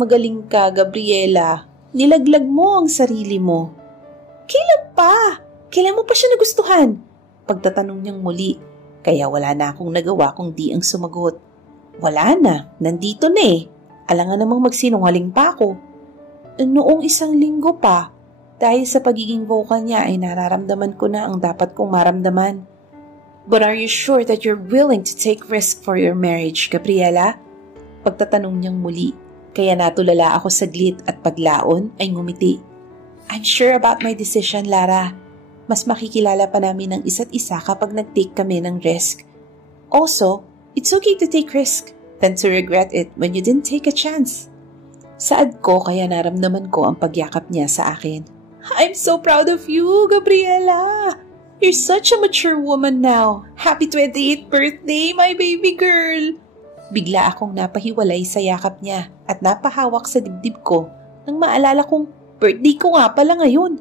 Magaling ka, Gabriela. Nilaglag mo ang sarili mo. Kailan pa? Kailan mo pa siya nagustuhan? Pagtatanong niyang muli, kaya wala na akong nagawa kung di ang sumagot. Wala na, nandito na eh. Alangan namang magsinungaling pa ako. Noong 1 linggo pa, dahil sa pagiging vocal niya ay nararamdaman ko na ang dapat kong maramdaman. But are you sure that you're willing to take risk for your marriage, Gabriela? Pagtatanong niyang muli, kaya natulala ako saglit at paglaon ay ngumiti. I'm sure about my decision, Lara. Mas makikilala pa namin ang isa't isa kapag nag-take kami ng risk. Also, it's okay to take risk than to regret it when you didn't take a chance. Saad ko kaya naramdaman ko ang pagyakap niya sa akin. I'm so proud of you, Gabriela! You're such a mature woman now. Happy 28th birthday, my baby girl! Bigla akong napahiwalay sa yakap niya at napahawak sa dibdib ko nang maalala kong birthday ko nga pala ngayon.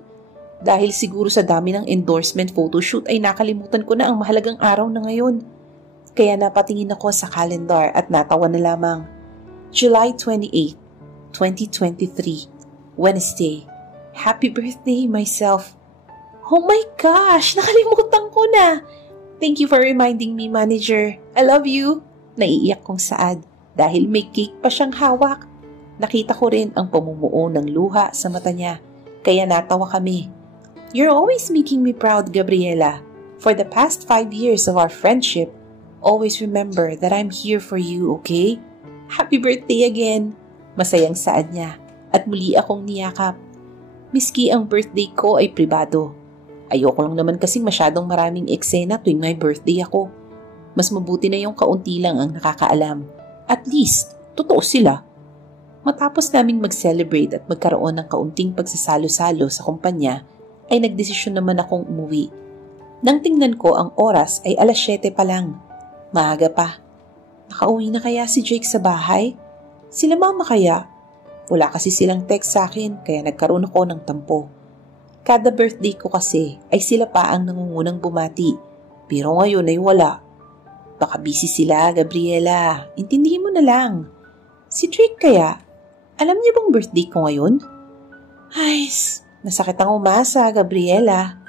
Dahil siguro sa dami ng endorsement photoshoot ay nakalimutan ko na ang mahalagang araw na ngayon. Kaya napatingin ako sa calendar at natawa na lamang. July 28, 2023, Wednesday. Happy birthday, myself. Oh my gosh, nakalimutan ko na. Thank you for reminding me, manager. I love you. Naiiyak kong saad dahil may cake pa siyang hawak. Nakita ko rin ang pamumuo ng luha sa mata niya, kaya natawa kami. You're always making me proud, Gabriela. For the past 5 years of our friendship, always remember that I'm here for you, okay? Happy birthday again! Masayang saad niya at muli akong niyakap. Miski ang birthday ko ay pribado. Ayoko lang naman kasing masyadong maraming eksena tuwing may birthday ako. Mas mabuti na yung kaunti lang ang nakakaalam. At least, totoo sila. Matapos naming mag-celebrate at magkaroon ng kaunting pagsasalo-salo sa kumpanya, ay nagdesisyon naman akong umuwi. Nang tingnan ko ang oras ay 7:00 pa lang. Maaga pa. Nakauwi na kaya si Jake sa bahay? Sila mama kaya? Wala kasi silang text sa akin kaya nagkaroon ako ng tampo. Kada birthday ko kasi ay sila pa ang nangungunang bumati. Pero ngayon ay wala. Baka busy sila, Gabriela. Intindihin mo na lang. Si Drake kaya? Alam niya bang birthday ko ngayon? Ay, masakit ang umasa, Gabriela.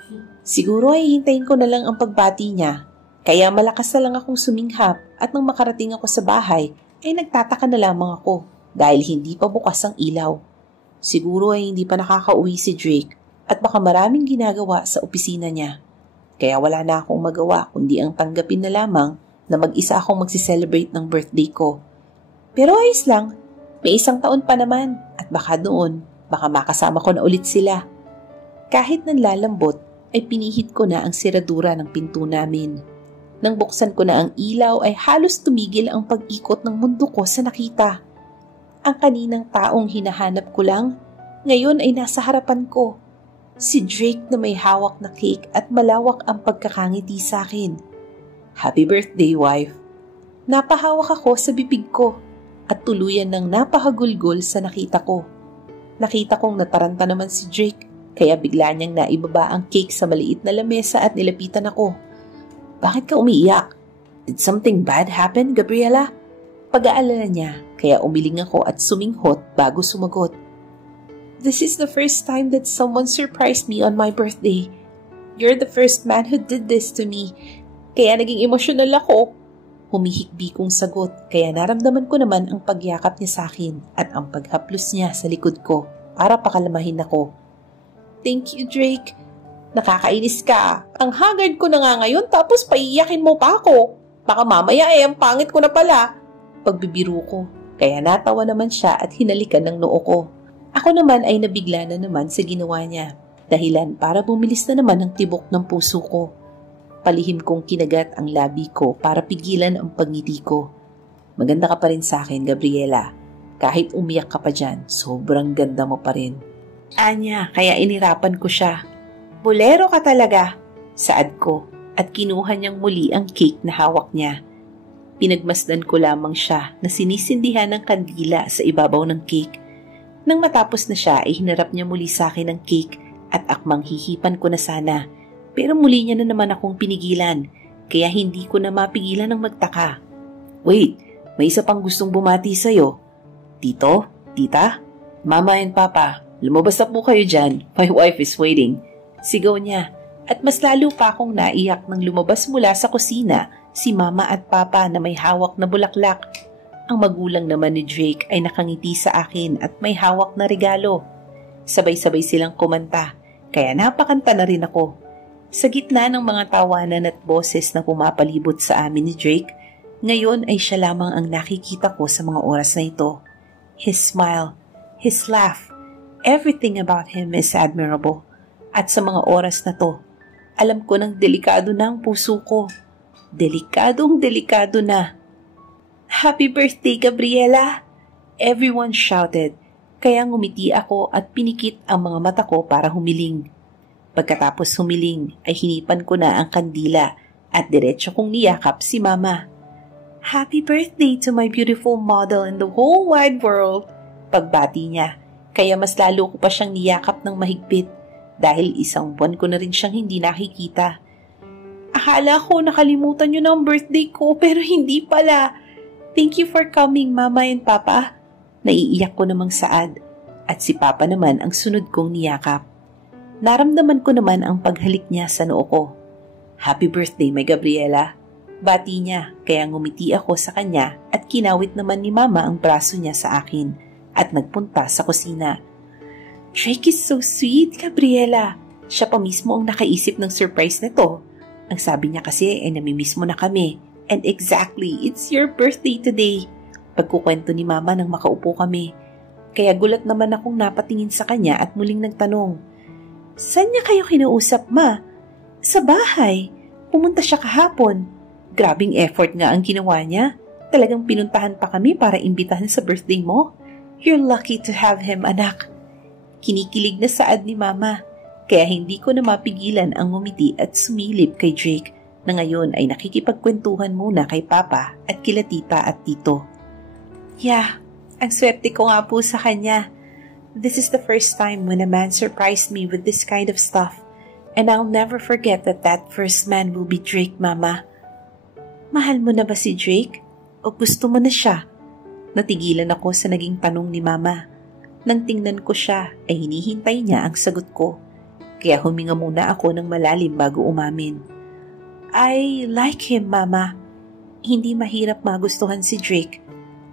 Siguro ay hintayin ko na lang ang pagbati niya. Kaya malakas na lang akong suminghap at nang makarating ako sa bahay ay nagtataka na lamang ako dahil hindi pa bukas ang ilaw. Siguro ay hindi pa nakakauwi si Drake at baka maraming ginagawa sa opisina niya. Kaya wala na akong magawa kundi ang tanggapin na lamang na mag-isa akong magsiselebrate ng birthday ko. Pero ayos lang, may 1 taon pa naman at baka doon, baka makasama ko na ulit sila. Kahit nanlalambot, ay pinihit ko na ang siradura ng pinto namin. Nang buksan ko na ang ilaw ay halos tumigil ang pag-ikot ng mundo ko sa nakita. Ang kaninang taong hinahanap ko lang, ngayon ay nasa harapan ko. Si Drake na may hawak na cake at malawak ang pagkakangiti sa akin. Happy birthday, wife. Napahawak ako sa bibig ko at tuluyan ng napahagulgol sa nakita ko. Nakita kong nataranta naman si Drake kaya bigla niyang naibaba ang cake sa maliit na lamesa at nilapitan ako. Bakit ka umiiyak? Did something bad happen, Gabriela? Pag-aalala niya kaya umiling ako at suminghot bago sumagot. This is the first time that someone surprised me on my birthday. You're the first man who did this to me. Kaya naging emosyonal ako. Humihikbi kong sagot kaya naramdaman ko naman ang pagyakap niya sa akin at ang paghaplos niya sa likod ko para pakalamahin ako. Thank you, Drake. Nakakainis ka. Ang haggard ko na nga ngayon tapos paiyakin mo pa ako. Baka mamaya ang pangit ko na pala. Pagbibiro ko. Kaya natawa naman siya at hinalikan ng noo ko. Ako naman ay nabigla na naman sa ginawa niya. Dahilan para bumilis na naman ang tibok ng puso ko. Palihim kong kinagat ang labi ko para pigilan ang pagngiti ko. Maganda ka pa rin sa akin, Gabriela. Kahit umiyak ka pa dyan, sobrang ganda mo pa rin. Anya, kaya inirapan ko siya. Bolero ka talaga, saad ko at kinuha niyang muli ang cake na hawak niya. Pinagmasdan ko lamang siya na sinisindihan ng kandila sa ibabaw ng cake. Nang matapos na siya ay hinarap niya muli sa akin ang cake at akmang hihipan ko na sana. Pero muli niya na naman akong pinigilan kaya hindi ko na mapigilan ng magtaka. Wait, may isa pang gustong bumati sa'yo. Tito, Tita? Mama and Papa, lumabas na po kayo dyan. My wife is waiting. Sigaw niya at mas lalo pa akong naiyak nang lumabas mula sa kusina si Mama at Papa na may hawak na bulaklak. Ang magulang naman ni Drake ay nakangiti sa akin at may hawak na regalo. Sabay-sabay silang kumanta, kaya napakanta na rin ako. Sa gitna ng mga tawanan at boses na pumapalibot sa amin ni Drake, ngayon ay siya lamang ang nakikita ko sa mga oras na ito. His smile, his laugh, everything about him is admirable. At sa mga oras na to, alam ko nang delikado na ang puso ko. Delikadong delikado na. Happy birthday, Gabriela! Everyone shouted, kaya ngumiti ako at pinikit ang mga mata ko para humiling. Pagkatapos humiling ay hinipan ko na ang kandila at diretso kong niyakap si Mama. Happy birthday to my beautiful model in the whole wide world! Pagbati niya, kaya mas lalo ko pa siyang niyakap ng mahigpit dahil isang buwan ko na rin siyang hindi nakikita. Akala ko nakalimutan niyo na ang birthday ko pero hindi pala. Thank you for coming, Mama and Papa. Naiiyak ko namang saad at si Papa naman ang sunod kong niyakap. Naramdaman ko naman ang paghalik niya sa noo ko. Happy birthday, my Gabriela. Bati niya, kaya ngumiti ako sa kanya at kinawit naman ni Mama ang braso niya sa akin at nagpunta sa kusina. Drake is so sweet, Gabriela. Siya pa mismo ang nakaisip ng surprise nito. Ang sabi niya kasi ay namimiss mo na kami. And exactly, it's your birthday today. Pagkukwento ni Mama nang makaupo kami. Kaya gulat naman akong napatingin sa kanya at muling nagtanong, saan niya kayo kinausap, Ma? Sa bahay. Pumunta siya kahapon. Grabing effort nga ang ginawa niya. Talagang pinuntahan pa kami para imbitahan sa birthday mo. You're lucky to have him, anak. Kinikilig na saad ni Mama. Kaya hindi ko na mapigilan ang ngumiti at sumilip kay Drake na ngayon ay nakikipagkwentuhan muna kay Papa at kila Tita at Tito. Yeah, ang swerte ko nga po sa kanya. This is the first time when a man surprised me with this kind of stuff, and I'll never forget that first man will be Drake, Mama. Mahal mo na ba si Drake? O gusto mo na siya? Natigilan ako sa naging tanong ni Mama. Nang tingnan ko siya, ay hinihintay niya ang sagot ko. Kaya huminga muna ako ng malalim bago umamin. I like him, Mama. Hindi mahirap magustuhan si Drake.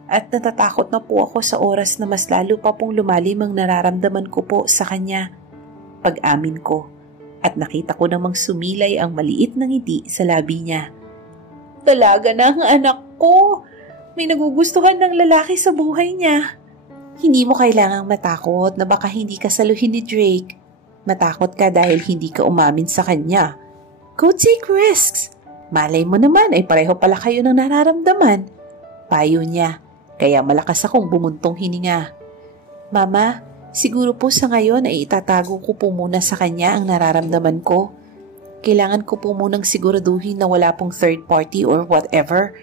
At natatakot na po ako sa oras na mas lalo pa pong lumalim ang nararamdaman ko po sa kanya. Pag-amin ko, at nakita ko namang sumilay ang maliit na ngiti sa labi niya. Talaga na ang anak ko! May nagugustuhan ng lalaki sa buhay niya. Hindi mo kailangang matakot na baka hindi ka saluhin ni Drake. Matakot ka dahil hindi ka umamin sa kanya. Go take risks! Malay mo naman ay pareho pala kayo ng nararamdaman. Payo niya. Kaya malakas akong bumuntong hininga. Mama, siguro po sa ngayon ay itatago ko po muna sa kanya ang nararamdaman ko. Kailangan ko po munang siguraduhin na wala pong third party or whatever.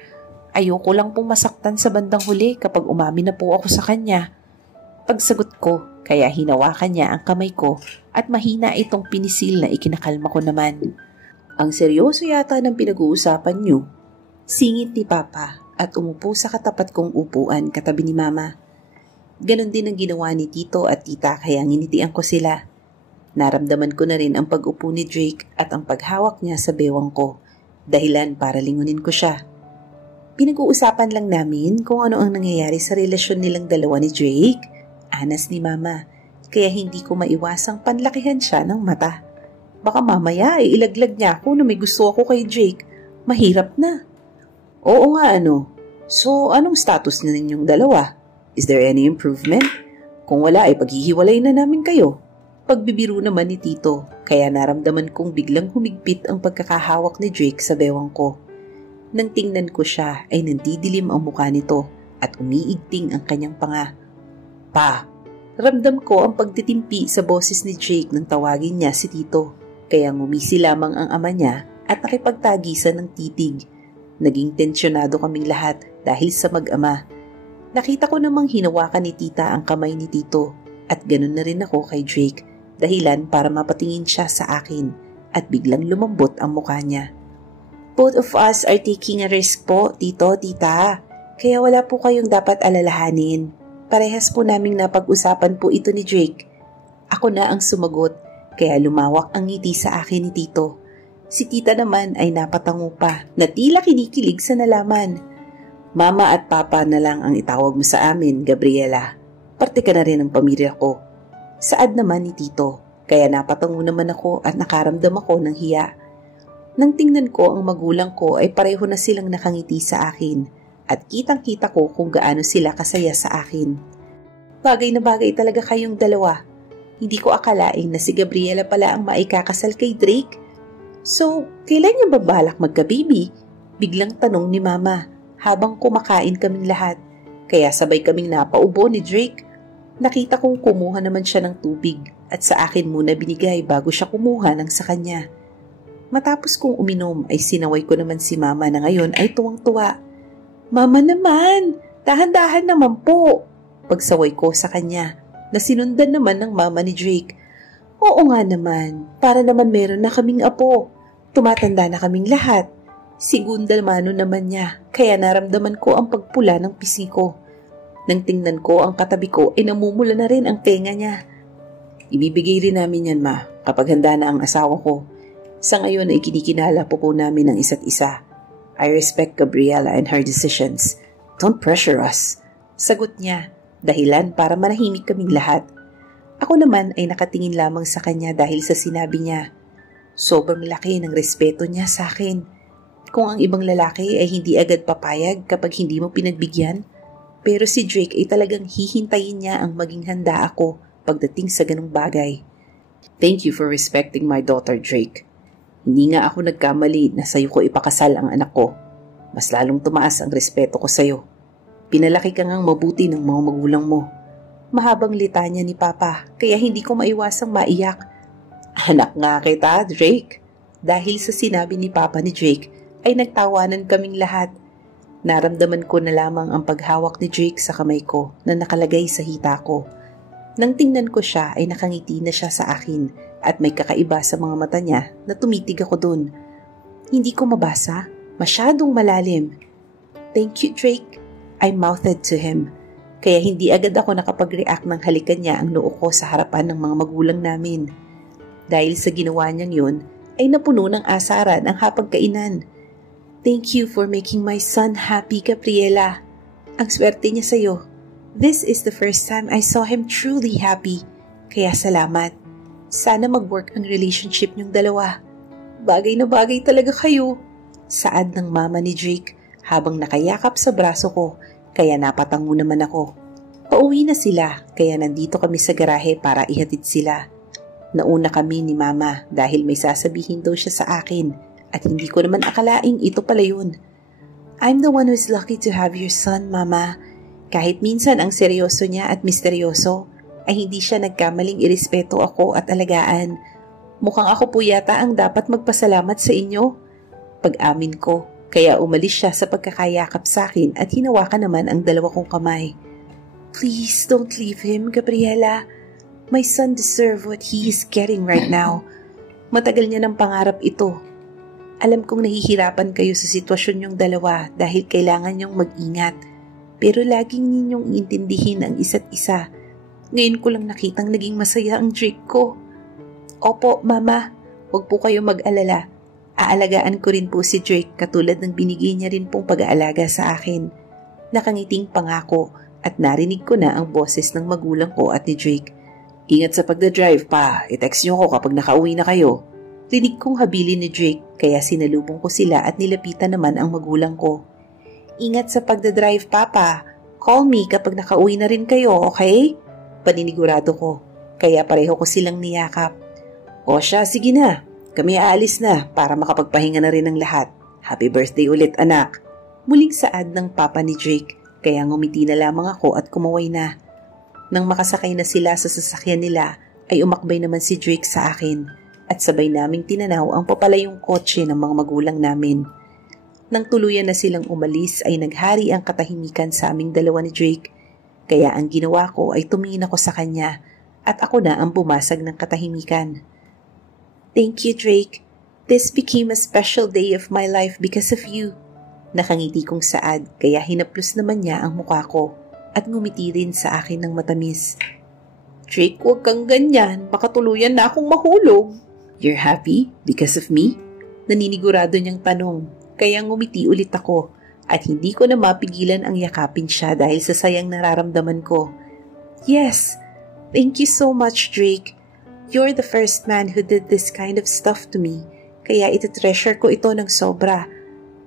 Ayoko lang pong masaktan sa bandang huli kapag umamin na po ako sa kanya. Pagsagot ko, kaya hinawakan niya ang kamay ko at mahina itong pinisil na ikinakalma ko naman. Ang seryoso yata ng pinag-uusapan niyo. Singit ni Papa at umupo sa katapat kong upuan katabi ni Mama. Ganon din ang ginawa ni Tito at Tita kaya nginitian ko sila. Naramdaman ko na rin ang pag-upo ni Drake at ang paghawak niya sa bewang ko, dahilan para lingunin ko siya. Pinag-uusapan lang namin kung ano ang nangyayari sa relasyon nilang dalawa ni Drake, anas ni Mama, kaya hindi ko maiwasang panlakihan siya ng mata. Baka mamaya ay ilaglag niya ako na may gusto ako kay Drake. Mahirap na. Oo nga ano. So, anong status na ninyong dalawa? Is there any improvement? Kung wala ay paghihiwalay na namin kayo. Pagbibiro naman ni Tito, kaya naramdaman kong biglang humigpit ang pagkakahawak ni Drake sa bewang ko. Nang tingnan ko siya ay nandidilim ang mukha nito at umiigting ang kanyang panga. Pa, ramdam ko ang pagtitimpi sa boses ni Drake nang tawagin niya si Tito, kaya ngumisi lamang ang ama niya at nakipagtagisan ng titig. Naging tensyonado kaming lahat dahil sa mag-ama. Nakita ko namang hinawakan ni Tita ang kamay ni Tito at ganun na rin ako kay Drake, dahilan para mapatingin siya sa akin at biglang lumambot ang mukha niya. Both of us are taking a risk po, Tito, Tita. Kaya wala po kayong dapat alalahanin. Parehas po naming napag-usapan po ito ni Drake. Ako na ang sumagot, kaya lumawak ang ngiti sa akin ni Tito. Si Tita naman ay napatango pa na tila kinikilig sa nalaman. Mama at Papa na lang ang itawag mo sa amin, Gabriela. Parte ka na rin ng pamilya ko. Saad naman ni Tito, kaya napatango naman ako at nakaramdam ako ng hiya. Nang tingnan ko ang magulang ko ay pareho na silang nakangiti sa akin at kitang-kita ko kung gaano sila kasaya sa akin. Bagay na bagay talaga kayong dalawa. Hindi ko akalain na si Gabriela pala ang maikakasal kay Drake. So, kailan niya babalak magka-baby? Biglang tanong ni Mama habang kumakain kaming lahat. Kaya sabay kaming napaubo ni Drake. Nakita kong kumuha naman siya ng tubig at sa akin muna binigay bago siya kumuha ng sa kanya. Matapos kong uminom ay sinaway ko naman si Mama na ngayon ay tuwang-tuwa. Mama naman, dahan-dahan naman po. Pagsaway ko sa kanya na sinundan naman ng Mama ni Drake. Oo nga naman, para naman meron na kaming apo. Tumatanda na kaming lahat. Segunda mano naman niya, kaya naramdaman ko ang pagpula ng pisngi ko. Nang tingnan ko ang katabi ko ay namumula na rin ang tenga niya. Ibibigay rin namin yan, Ma, kapag handa na ang asawa ko. Sa ngayon ay kinikinala po namin ang isa't isa. I respect Gabriela and her decisions. Don't pressure us. Sagot niya, dahilan para manahimik kaming lahat. Ako naman ay nakatingin lamang sa kanya dahil sa sinabi niya. Sobrang laki ng respeto niya sa akin. Kung ang ibang lalaki ay hindi agad papayag kapag hindi mo pinagbigyan, pero si Drake ay talagang hihintayin niya ang maging handa ako pagdating sa ganung bagay. Thank you for respecting my daughter, Drake. Hindi nga ako nagkamali na sa'yo ko ipakasal ang anak ko. Mas lalong tumaas ang respeto ko sa'yo. Pinalaki ka ngang mabuti ng mga magulang mo. Mahabang litanya ni Papa, kaya hindi ko maiwasang maiyak. Anak nga kita, Drake. Dahil sa sinabi ni Papa ni Drake, ay nagtawanan kaming lahat. Naramdaman ko na lamang ang paghawak ni Drake sa kamay ko na nakalagay sa hita ko. Nang tingnan ko siya ay nakangiti na siya sa akin at may kakaiba sa mga mata niya na tumitig ako dun. Hindi ko mabasa, masyadong malalim. Thank you, Drake. I mouthed to him. Kaya hindi agad ako nakapag-react ng halikan niya ang noo ko sa harapan ng mga magulang namin. Dahil sa ginawa niyang yun, ay napuno ng asaran ang hapagkainan. Thank you for making my son happy, Gabriela. Ang swerte niya sa'yo. This is the first time I saw him truly happy. Kaya salamat. Sana mag-work ang relationship niyong dalawa. Bagay na bagay talaga kayo. Saad ng Mama ni Drake habang nakayakap sa braso ko, kaya napatango naman ako. Pauwi na sila, kaya nandito kami sa garahe para ihatid sila. Nauna kami ni Mama dahil may sasabihin daw siya sa akin at hindi ko naman akalaing ito pala yun. I'm the one who's lucky to have your son, Mama. Kahit minsan ang seryoso niya at misteryoso, ay hindi siya nagkamaling irespeto ako at alagaan. Mukhang ako po yata ang dapat magpasalamat sa inyo. Pag-amin ko, kaya umalis siya sa pagkakayakap sa akin at hinawakan naman ang dalawa kong kamay. Please don't leave him, Gabriela. My son deserves what he is getting right now. Matagal niya ng pangarap ito. Alam kong nahihirapan kayo sa sitwasyon niyong dalawa dahil kailangan niyong mag-ingat. Pero laging ninyong iintindihin ang isa't isa. Ngayon ko lang nakitang naging masaya ang Drake ko. Opo, Mama. Huwag po kayo mag-alala. Aalagaan ko rin po si Drake katulad ng binigay niya rin pong pag-aalaga sa akin. Nakangiting pangako at narinig ko na ang boses ng magulang ko at ni Drake. Ingat sa pagdadrive pa. I-text niyo ko kapag nakauwi na kayo. Rinig kong habilin ni Drake kaya sinalubong ko sila at nilapitan naman ang magulang ko. Ingat sa pagdadrive, Papa. Call me kapag nakauwi na rin kayo, okay? Paninigurado ko, kaya pareho ko silang niyakap. O siya, sige na. Kami aalis na para makapagpahinga na rin ng lahat. Happy birthday ulit, anak. Muling saad ng Papa ni Drake, kaya ngumiti na lamang ako at kumaway na. Nang makasakay na sila sa sasakyan nila, ay umakbay naman si Drake sa akin at sabay naming tinanaw ang papalayong kotse ng mga magulang namin. Nang tuluyan na silang umalis ay naghari ang katahimikan sa aming dalawa ni Drake. Kaya ang ginawa ko ay tumingin ako sa kanya at ako na ang bumasag ng katahimikan. Thank you, Drake. This became a special day of my life because of you. Nakangiti kong saad kaya hinaplos naman niya ang mukha ko at ngumiti rin sa akin ng matamis. Drake, huwag kang ganyan. Baka tuluyan na akong mahulog. You're happy because of me? Naninigurado niyang tanong. Kaya ngumiti ulit ako at hindi ko na mapigilan ang yakapin siya dahil sa sayang nararamdaman ko. Yes, thank you so much, Drake. You're the first man who did this kind of stuff to me. Kaya iti-treasure ko ito ng sobra.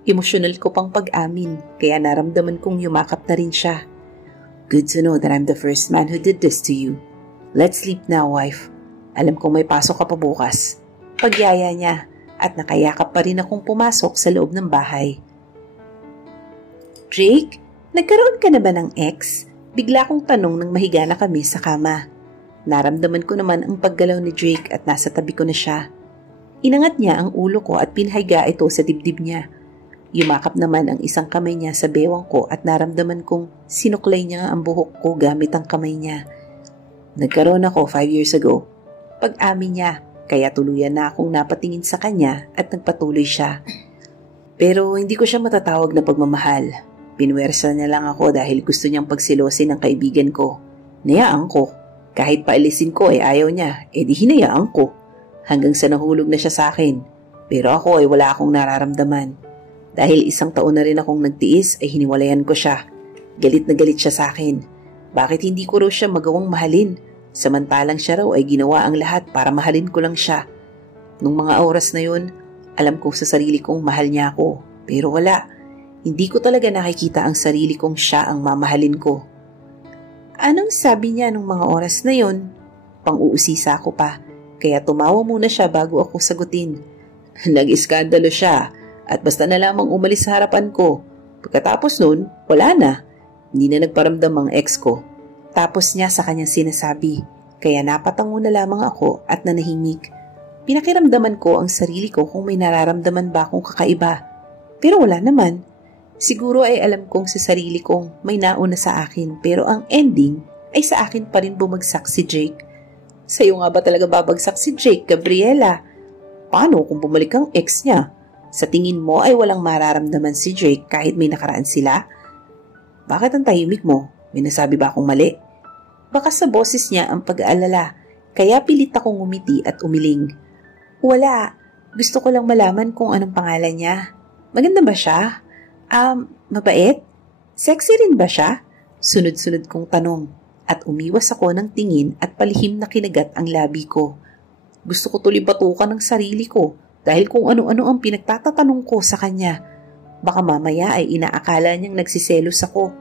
Emosyonal ko pang pag-amin, kaya naramdaman kong yumakap na rin siya. Good to know that I'm the first man who did this to you. Let's sleep now, wife. Alam kong may pasok ka pa bukas. Pagyaya niya at nakayakap pa rin akong pumasok sa loob ng bahay. Drake, nagkaroon ka na ba ng ex? Bigla kong tanong nang mahiga na kami sa kama. Naramdaman ko naman ang paggalaw ni Drake at nasa tabi ko na siya. Inangat niya ang ulo ko at pinahayga ito sa dibdib niya. Yumakap naman ang isang kamay niya sa bewang ko at naramdaman kong sinuklay niya ang buhok ko gamit ang kamay niya. Nagkaroon ako 5 years ago. Pag-amin niya, kaya tuluyan na akong napatingin sa kanya at nagpatuloy siya. Pero hindi ko siya matatawag na pagmamahal. Pinwersa niya lang ako dahil gusto niyang pagsilosin ng kaibigan ko. Nayaan ko. Kahit paalisin ko ay ayaw niya, di hinayaan ko. Hanggang sa nahulog na siya sa akin. Pero ako ay wala akong nararamdaman. Dahil 1 taon na rin akong nagtiis ay hiniwalayan ko siya. Galit na galit siya sa akin. Bakit hindi ko raw siya magawang mahalin? Samantalang siya raw ay ginawa ang lahat para mahalin ko lang siya. Nung mga oras na yun, alam kong sa sarili kong mahal niya ako. Pero wala. Hindi ko talaga nakikita ang sarili kong siya ang mamahalin ko. Anong sabi niya nung mga oras na yun? Pang-uusisa ko pa. Kaya tumawa muna siya bago ako sagutin. Nag-iskandalo siya. At basta na lamang umalis sa harapan ko. Pagkatapos nun, wala na. Hindi na nagparamdam ang ex ko. Tapos niya sa kanyang sinasabi. Kaya napatango na lamang ako at nanahimik. Pinakiramdaman ko ang sarili ko kung may nararamdaman ba akong kakaiba. Pero wala naman. Siguro ay alam kong sa sarili kong may nauna sa akin. Pero ang ending ay sa akin pa rin bumagsak si Jake. Sa'yo nga ba talaga babagsak si Jake, Gabriela? Paano kung bumalik ang ex niya? Sa tingin mo ay walang mararamdaman si Drake kahit may nakaraan sila? Bakit ang tahimik mo? May nasabi ba akong mali? Baka sa boses niya ang pag-aalala, kaya pilit akong ngumiti at umiling. Wala, gusto ko lang malaman kung anong pangalan niya. Maganda ba siya? Mabait? Sexy rin ba siya? Sunod-sunod kong tanong at umiwas ako ng tingin at palihim na kinagat ang labi ko. Gusto ko tuloy batukan ng sarili ko. Dahil kung ano-ano ang pinagtatatanong ko sa kanya, baka mamaya ay inaakala niyang nagsiselos ako.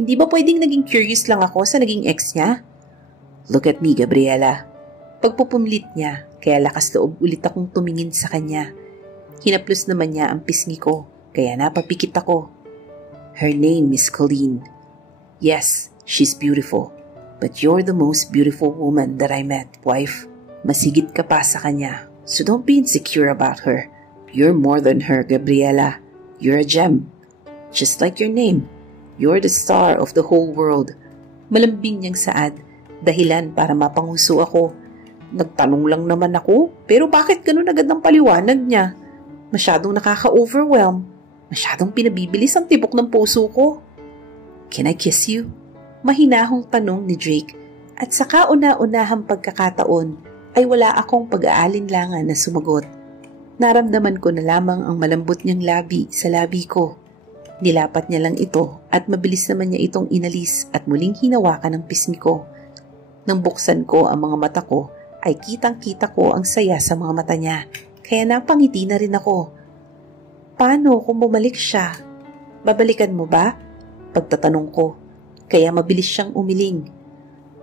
Hindi ba pwedeng naging curious lang ako sa naging ex niya? Look at me, Gabriela. Pagpupumlit niya, kaya lakas loob ulit akong tumingin sa kanya. Hinaplos naman niya ang pisngi ko, kaya napapikit ako. Her name is Colleen. Yes, she's beautiful. But you're the most beautiful woman that I met, wife. Masigit ka pa sa kanya. So don't be insecure about her. You're more than her, Gabriela. You're a gem. Just like your name. You're the star of the whole world. Malambing niyang saad, dahilan para mapanguso ako. Nagtanong lang naman ako, pero bakit ganun agad ang paliwanag niya? Masyadong nakaka-overwhelm. Masyadong pinabibilis ang tibok ng puso ko. Can I kiss you? Mahinahong tanong ni Drake at sa kauna-unahang pagkakataon, ay wala akong pag-aalinlangan na sumagot. Naramdaman ko na lamang ang malambot niyang labi sa labi ko. Nilapat niya lang ito at mabilis naman niya itong inalis at muling hinawakan ang pisngi ko. Nang buksan ko ang mga mata ko, ay kitang-kita ko ang saya sa mga mata niya, kaya napangiti na rin ako. Paano kung bumalik siya? Babalikan mo ba? Pagtatanong ko, kaya mabilis siyang umiling.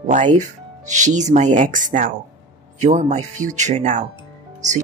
Wife, she's my ex now. You're my future now. So